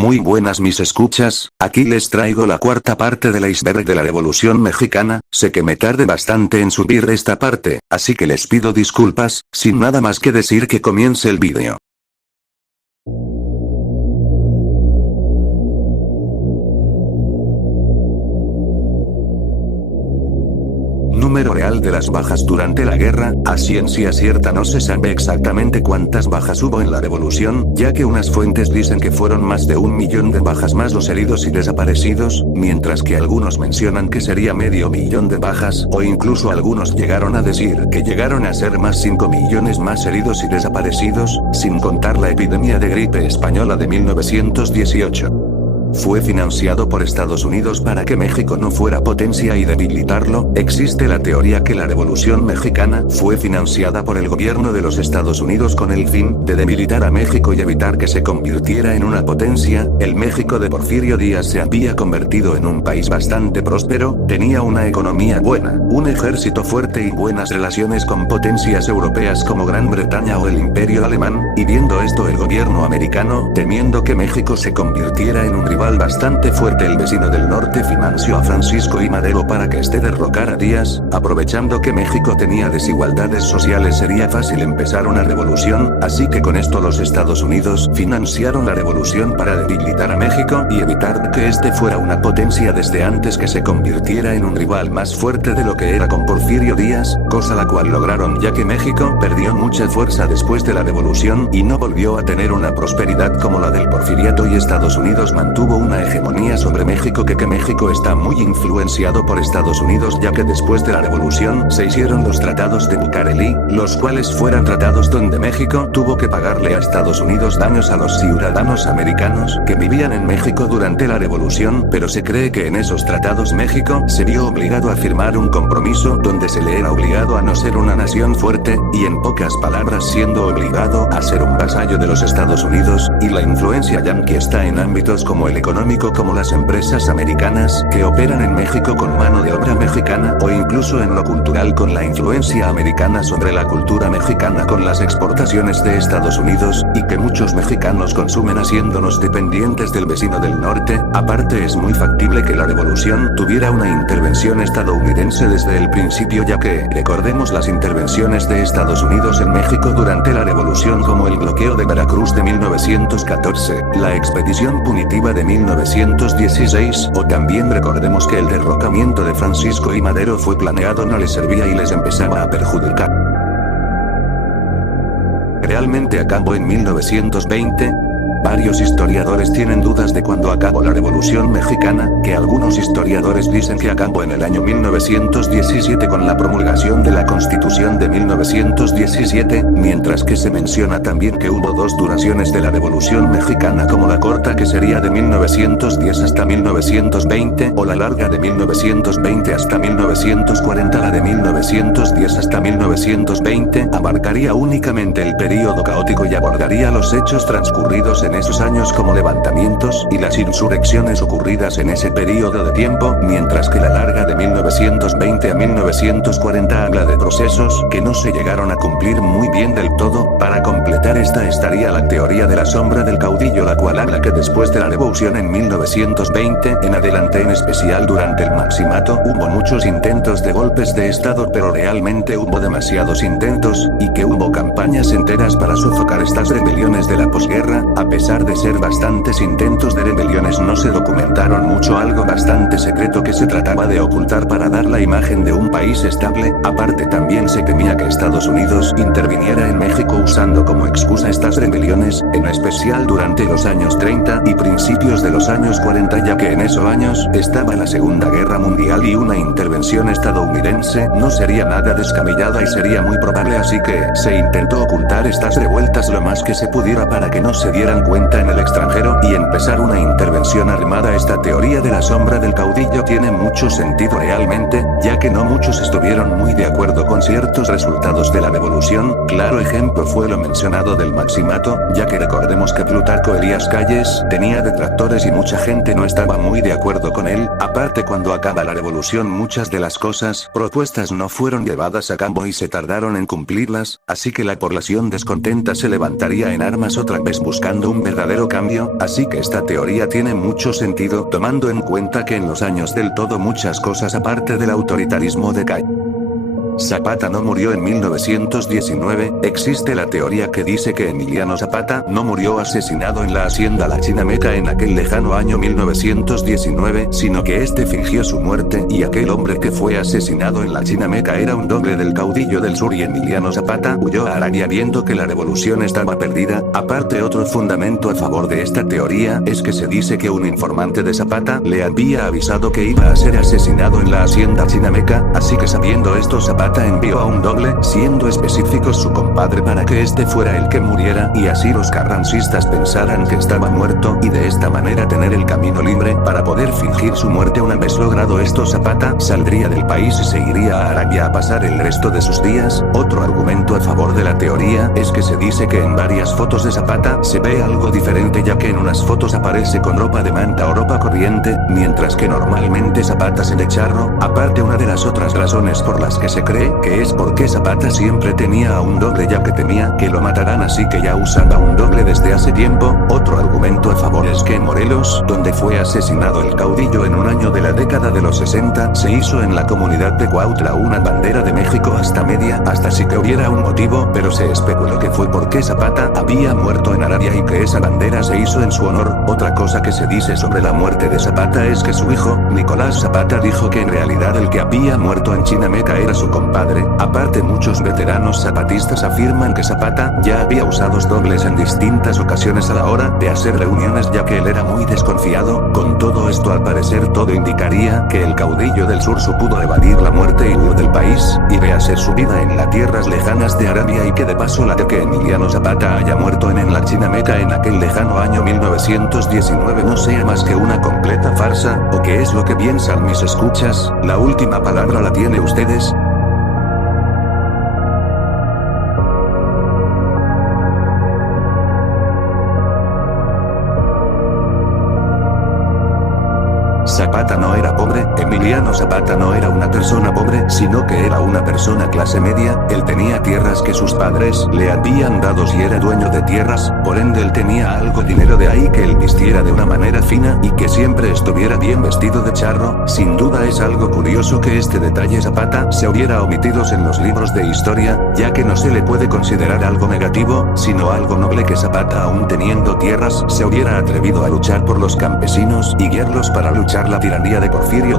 Muy buenas mis escuchas, aquí les traigo la cuarta parte del iceberg de la Revolución Mexicana. Sé que me tardé bastante en subir esta parte, así que les pido disculpas, sin nada más que decir que comience el vídeo. Número real de las bajas durante la guerra. A ciencia cierta no se sabe exactamente cuántas bajas hubo en la revolución, ya que unas fuentes dicen que fueron más de 1 millón de bajas más los heridos y desaparecidos, mientras que algunos mencionan que sería medio millón de bajas, o incluso algunos llegaron a decir que llegaron a ser más 5 millones más heridos y desaparecidos, sin contar la epidemia de gripe española de 1918. Fue financiado por Estados Unidos para que México no fuera potencia y debilitarlo. Existe la teoría que la Revolución Mexicana fue financiada por el gobierno de los Estados Unidos con el fin de debilitar a México y evitar que se convirtiera en una potencia. El México de Porfirio Díaz se había convertido en un país bastante próspero, tenía una economía buena, un ejército fuerte y buenas relaciones con potencias europeas como Gran Bretaña o el Imperio Alemán, y viendo esto el gobierno americano, temiendo que México se convirtiera en un rival bastante fuerte, el vecino del norte financió a Francisco I. Madero para que este derrocara a Díaz. Aprovechando que México tenía desigualdades sociales, sería fácil empezar una revolución, así que con esto los Estados Unidos financiaron la revolución para debilitar a México y evitar que este fuera una potencia desde antes que se convirtiera en un rival más fuerte de lo que era con Porfirio Díaz, cosa la cual lograron, ya que México perdió mucha fuerza después de la revolución y no volvió a tener una prosperidad como la del porfiriato, y Estados Unidos mantuvo una hegemonía sobre México que México está muy influenciado por Estados Unidos, ya que después de la revolución se hicieron los tratados de Bucareli, los cuales fueran tratados donde México tuvo que pagarle a Estados Unidos daños a los ciudadanos americanos que vivían en México durante la revolución, pero se cree que en esos tratados México se vio obligado a firmar un compromiso donde se le era obligado a no ser una nación fuerte, y en pocas palabras siendo obligado a ser un vasallo de los Estados Unidos, y la influencia yanqui está en ámbitos como el económico, como las empresas americanas que operan en México con mano de obra mexicana, o incluso en lo cultural con la influencia americana sobre la cultura mexicana con las exportaciones de Estados Unidos, y que muchos mexicanos consumen haciéndonos dependientes del vecino del norte. Aparte, es muy factible que la revolución tuviera una intervención estadounidense desde el principio, ya que recordemos las intervenciones de Estados Unidos en México durante la revolución, como el bloqueo de Veracruz de 1914, la expedición punitiva de 1916, o también recordemos que el derrocamiento de Francisco I. Madero fue planeado, no les servía y les empezaba a perjudicar. Realmente acabó en 1920. Varios historiadores tienen dudas de cuándo acabó la Revolución Mexicana, que algunos historiadores dicen que acabó en el año 1917 con la promulgación de la Constitución de 1917, mientras que se menciona también que hubo dos duraciones de la Revolución Mexicana, como la corta, que sería de 1910 hasta 1920, o la larga de 1920 hasta 1940. La de 1910 hasta 1920 abarcaría únicamente el período caótico y abordaría los hechos transcurridos en esos años, como levantamientos y las insurrecciones ocurridas en ese periodo de tiempo, mientras que la larga de 1920 a 1940 habla de procesos que no se llegaron a cumplir muy bien del todo. Para completar esta estaría la teoría de la sombra del caudillo, la cual habla que después de la revolución en 1920 en adelante, en especial durante el maximato, hubo muchos intentos de golpes de estado, pero realmente hubo demasiados intentos, y que hubo campañas enteras para sofocar estas rebeliones de la posguerra. A pesar de ser bastantes intentos de rebeliones, no se documentaron mucho, algo bastante secreto que se trataba de ocultar para dar la imagen de un país estable. Aparte, también se temía que Estados Unidos interviniera en México usando como excusa estas rebeliones, en especial durante los años 30 y principios de los años 40, ya que en esos años estaba la Segunda Guerra Mundial y una intervención estadounidense no sería nada descabellada y sería muy probable, así que se intentó ocultar estas revueltas lo más que se pudiera para que no se dieran cuenta en el extranjero y empezar una intervención mención arrimada. Esta teoría de la sombra del caudillo tiene mucho sentido realmente, ya que no muchos estuvieron muy de acuerdo con ciertos resultados de la revolución. Claro ejemplo fue lo mencionado del Maximato, ya que recordemos que Plutarco Elías Calles tenía detractores y mucha gente no estaba muy de acuerdo con él. Aparte, cuando acaba la revolución muchas de las cosas propuestas no fueron llevadas a cabo y se tardaron en cumplirlas, así que la población descontenta se levantaría en armas otra vez buscando un verdadero cambio. Así que esta teoría tiene mucho sentido tomando en cuenta que en los años del todo muchas cosas aparte del autoritarismo decaen. Zapata no murió en 1919, existe la teoría que dice que Emiliano Zapata no murió asesinado en la hacienda La Chinameca en aquel lejano año 1919, sino que este fingió su muerte y aquel hombre que fue asesinado en La Chinameca era un doble del caudillo del sur y Emiliano Zapata huyó a Arabia viendo que la revolución estaba perdida. Aparte, otro fundamento a favor de esta teoría es que se dice que un informante de Zapata le había avisado que iba a ser asesinado en la hacienda Chinameca, así que sabiendo esto Zapata envió a un doble, siendo específico su compadre para que este fuera el que muriera y así los carrancistas pensaran que estaba muerto y de esta manera tener el camino libre para poder fingir su muerte. Una vez logrado esto, Zapata saldría del país y se iría a Arabia a pasar el resto de sus días. Otro argumento a favor de la teoría es que se dice que en varias fotos de Zapata se ve algo diferente, ya que en unas fotos aparece con ropa de manta o ropa corriente, mientras que normalmente Zapata se de charro. Aparte, una de las otras razones por las que se cree que es porque Zapata siempre tenía a un doble ya que temía que lo mataran, así que ya usaba un doble desde hace tiempo. Otro argumento a favor es que en Morelos, donde fue asesinado el caudillo en un año de la década de los 60, se hizo en la comunidad de Cuautla una bandera de México hasta sí que hubiera un motivo, pero se especuló que fue porque Zapata había muerto en Arabia y que esa bandera se hizo en su honor. Otra cosa que se dice sobre la muerte de Zapata es que su hijo, Nicolás Zapata, dijo que en realidad el que había muerto en Chinameca era su compadre. Aparte, muchos veteranos zapatistas afirman que Zapata ya había usado dobles en distintas ocasiones a la hora de hacer reuniones, ya que él era muy desconfiado. Con todo esto, al parecer todo indicaría que el caudillo del sur pudo evadir la muerte y huir del país, y ve hacer su vida en las tierras lejanas de Arabia, y que de paso la de que Emiliano Zapata haya muerto en la Chinameca en aquel lejano año 1919 no sea más que una completa farsa. ¿O qué es lo que piensan mis escuchas? La última palabra la tiene ustedes. Zapata no era pobre, Emiliano Zapata no era una persona pobre, sino que era una persona clase media. Él tenía tierras que sus padres le habían dado y era dueño de tierras, por ende él tenía algo dinero, de ahí que él vistiera de una manera fina y que siempre estuviera bien vestido de charro. Sin duda es algo curioso que este detalle Zapata se hubiera omitido en los libros de historia, ya que no se le puede considerar algo negativo, sino algo noble que Zapata, aún teniendo tierras, se hubiera atrevido a luchar por los campesinos y guiarlos para luchar la tiranía de Porfirio Díaz.